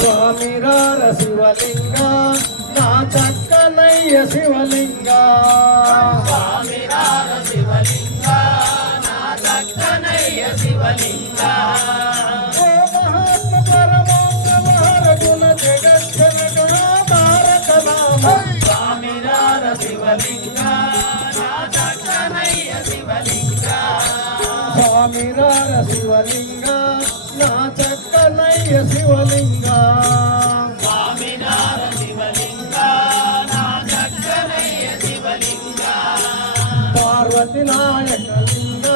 స్వామిరార శివలింగ నా చక్కనయ్య శివలింగ స్వామిరార శివలింగ నా చక్కనయ్య శివలింగ ఓ మహాత్మ పరమాత్మ గుణ జగజ్జనక తారక నామ స్వామిరార శివలింగ నా చక్కనయ్య శివలింగ స్వామిరార శివలింగ నా చక్కనయ్య శివలింగ స్వామిరార శివలింగ నా చక్కనయ్య శివలింగ పార్వతి నాయక లింగ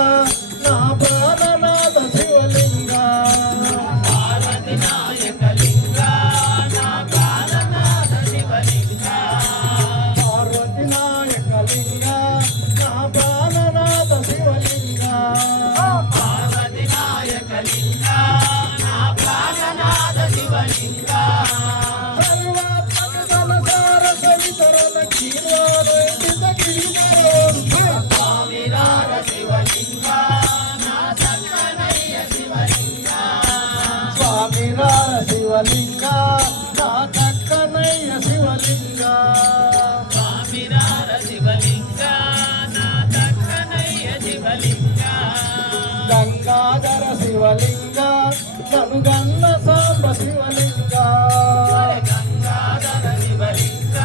నా ప్రాణనాథ శివలింగ పార్వతి నాయక లింగ నా ప్రాణనాథ శివలింగ పార్వతి నాయక లింగ నా ప్రాణనాథ శివలింగ పార్వతి నాయక లింగ నా ప్రాణనాథ శివలింగ సర్వాత్మక ధనసార సవితరణ కీర్వాణిత గిరిధరం స్వామిరార శివలింగ నా చక్కనయ్య శివలింగ స్వామిరార శివలింగ నా చక్కనయ్య శివలింగ స్వామిరార శివలింగ నా చక్కనయ్య శివలింగ గంగాధర శివలింగ కనుగన్న సాంబ శివలింగ గంగాధర శివలింగ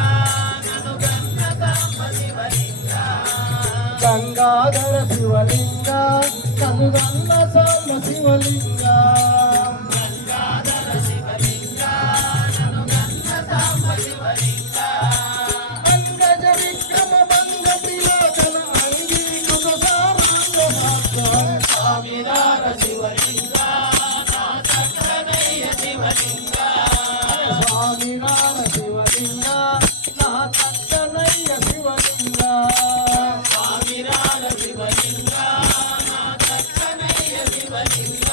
నను గన్న సాంబ శివలింగ గంగాధర శివలింగ కనుగన్న సాంబ శివలింగ గంగాధర శివలింగ నను గన్న సాంబ శివలింగ అంగజ విక్రమ భంగ ప్రియోజన అంగీకృత సారాంగ భాస్కర స్వామిరార శివలింగ నా చక్కనయ్య శివలింగ స్వామిరార శివలింగ నా చక్కనయ్య శివలింగ స్వామిరార శివలింగ నా చక్కనయ్య శివలింగ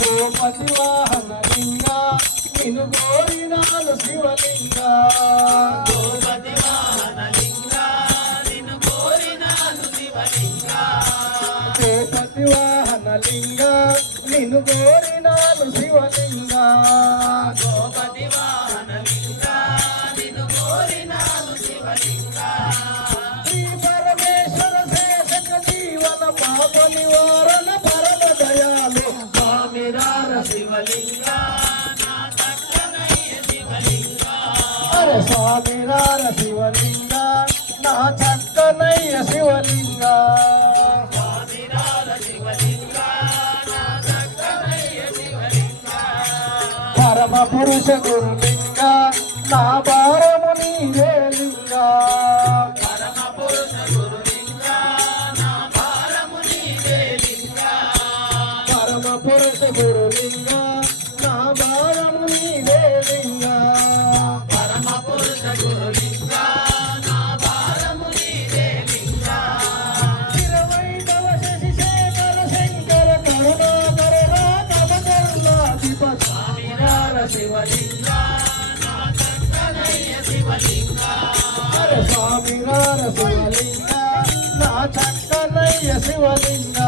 గోపతి వాహన లింగ నిన్ను కోరినాను శివలింగ గోపతి వాహన లింగ నిన్ను కోరినాను శివలింగ గోపతి వాహన లింగ నిన్ను కోరినాను శివలింగ గోపతి వాహన లింగ నిన్ను కోరినాను శివలింగ శ్రీ పరమేశ్వర శేషక జీవన పాప నివారణ పరమ దయాలు స్వామిరార శివలింగ నా చక్కనయ్య శివలింగ అరే స్వామిరార శివలింగ నా చక్కనయ్య శివలింగ స్వామిరార శివలింగ నా చక్కనయ్య శివలింగ పరమ పురుష గురులింగ నా భారము నీవే లింగ పరమ పురుష గురులింగ నా భారము నీవే లింగ పరమ పురుష గురులింగ నా భారము నీవే లింగ పరమ పురుష గురులింగ నా భారము నీవే లింగ ఇరవైదవ శశిశేఖర శంకర కరుణాకర రాఘవ కరుణాధిప స్వామిరార శివలింగ నా చక్కనయ్య శివలింగ హర స్వామిరార శివలింగ నా చక్కనయ్య శివలింగ